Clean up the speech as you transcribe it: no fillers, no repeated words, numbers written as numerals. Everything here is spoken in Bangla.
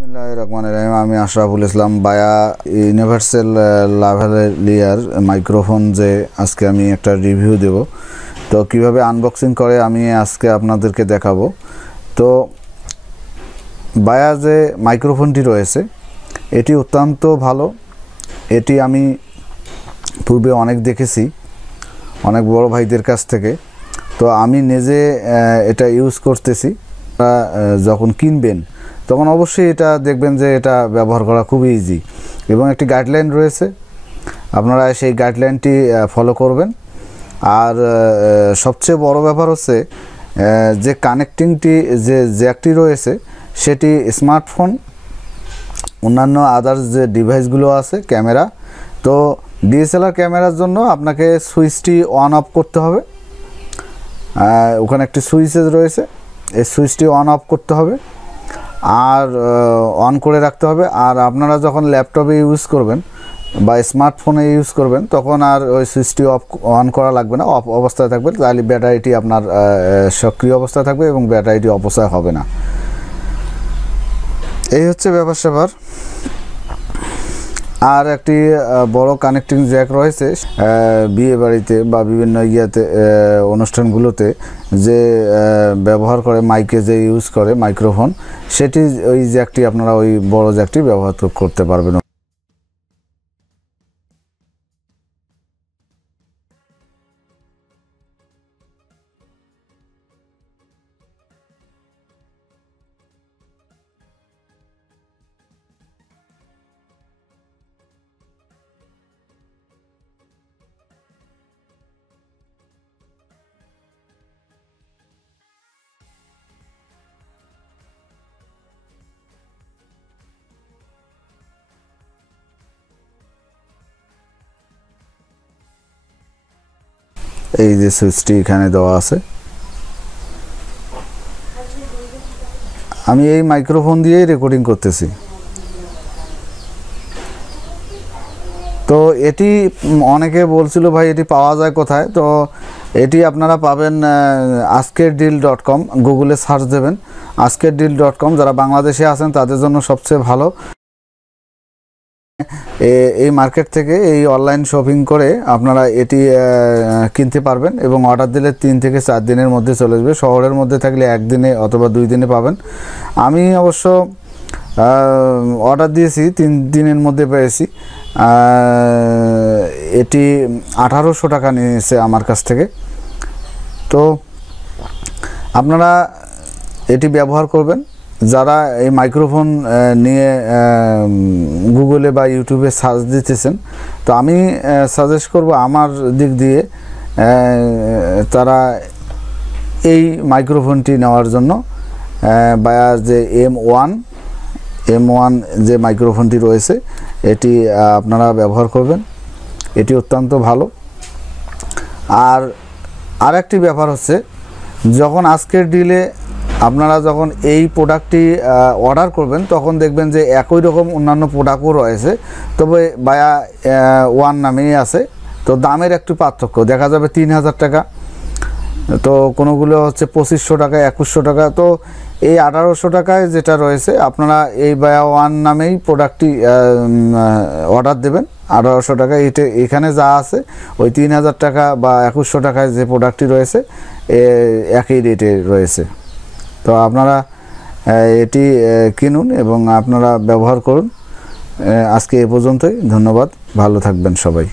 बिस्मिल्लाहिर्रहमानिर्रहीम আমি আশরাফুল ইসলাম বায়া ইউনিভার্সাল লাভালিয়ার মাইক্রোফোন যে আজকে আমি একটা রিভিউ দেব তো কিভাবে আনবক্সিং করে আমি আজকে আপনাদেরকে দেখাবো তো বায়া যে মাইক্রোফোনটি রয়েছে এটি অত্যন্ত ভালো এটি আমি পূর্বে অনেক দেখেছি অনেক বড় ভাইদের কাছ থেকে তো আমি নিজে এটা ইউজ করতেছি যখন কিনবেন তখন অবশ্যই এটা দেখবেন যে এটা ব্যবহার করা খুব ইজি এবং একটি গাইডলাইন রয়েছে আপনারা সেই গাইডলাইনটি ফলো করবেন আর সবচেয়ে বড় ব্যাপার হচ্ছে যে কানেক্টিংটি যে জ্যাকটি রয়েছে সেটি স্মার্টফোন অন্যান্য আদার্স যে ডিভাইসগুলো আছে ক্যামেরা তো ডিএসএলআর ক্যামেরার জন্য আপনাকে সুইচটি অন অফ করতে হবে ওখানে একটি সুইচেস রয়েছে এই সুইচটি অন অফ করতে হবে আর অন করে রাখতে হবে আর আপনারা যখন ল্যাপটপে ইউজ করবেন বা স্মার্টফোনে ইউজ করবেন তখন আর ওই সুইচটি অন করা লাগবে না অফ অবস্থায় থাকবে তাহলে ব্যাটারিটি আপনার সক্রিয় অবস্থায় থাকবে এবং ব্যাটারিটি অপচয় হবে না এই হচ্ছে ব্যাপার আর একটি বড় কানেক্টিং জ্যাক রয়েছে বিয়ে বাড়িতে বা বিভিন্ন অনুষ্ঠানগুলোতে যে ব্যবহার করে মাইকে যে ইউজ করে মাইক্রোফোন সেটি ওই জ্যাকটি আপনারা ওই বড় জ্যাকটি ব্যবহার করতে পারবেন এই যে সুইচটি এখানে দেওয়া আছে আমি এই মাইক্রোফোন দিয়েই রেকর্ডিং করতেছি তো এটি অনেকে বলছিল ভাই এটি পাওয়া যায় কোথায় তো এটি আপনারা পাবেন askerdeal.com গুগলে সার্চ দেবেন askerdeal.com যারা বাংলাদেশে আছেন তাদের জন্য সবচেয়ে ভালো এই মার্কেট থেকে এই অনলাইন শপিং করে আপনারা এটি কিনতে পারবেন এবং অর্ডার দিলে 3 থেকে 4 দিনের মধ্যে চলে আসবে শহরের মধ্যে থাকলে 1 দিনে অথবা 2 দিনে পাবেন আমি অবশ্য অর্ডার দিয়েছি 3 দিনের মধ্যে পেয়েছি এটি 1800 টাকা নিয়েছে আমার কাছ থেকে তো আপনারা এটি ব্যবহার করবেন যারা এই মাইক্রোফোন নিয়ে গুগলে বা ইউটিউবে সার্চ দিতেছেন তো আমি সাজেস্ট করব আমার দিক দিয়ে তারা এই মাইক্রোফোনটি নেওয়ার জন্য বায়ার যে M1 যে মাইক্রোফোনটি রয়েছে এটি আপনারা ব্যবহার করবেন এটি অত্যন্ত ভালো আর একটি ব্যাপার হচ্ছে যখন আজকের ডিলে আপনারা যখন এই প্রোডাক্টটি অর্ডার করবেন তখন দেখবেন যে একই রকম অন্যান্য প্রোডাক্টও রয়েছে তবে বায়া 1 নামেই আছে তো দামের একটু পার্থক্য দেখা যাবে 3000 টাকা তো কোনোগুলো হচ্ছে 2500 টাকা 2100 টাকা তো এই 1800 টাকায় যেটা রয়েছে আপনারা এই বায়া 1 নামেই প্রোডাক্টটি অর্ডার দেবেন 1800 টাকা এখানে যা আছে ওই 3000 টাকা বা 2100 টাকায় যে প্রোডাক্টটি রয়েছে একই রেটে রয়েছে তো আপনারা এটি কিনুন এবং আপনারা ব্যবহার করুন আজকে এ পর্যন্তই ধন্যবাদ ভালো থাকবেন সবাই।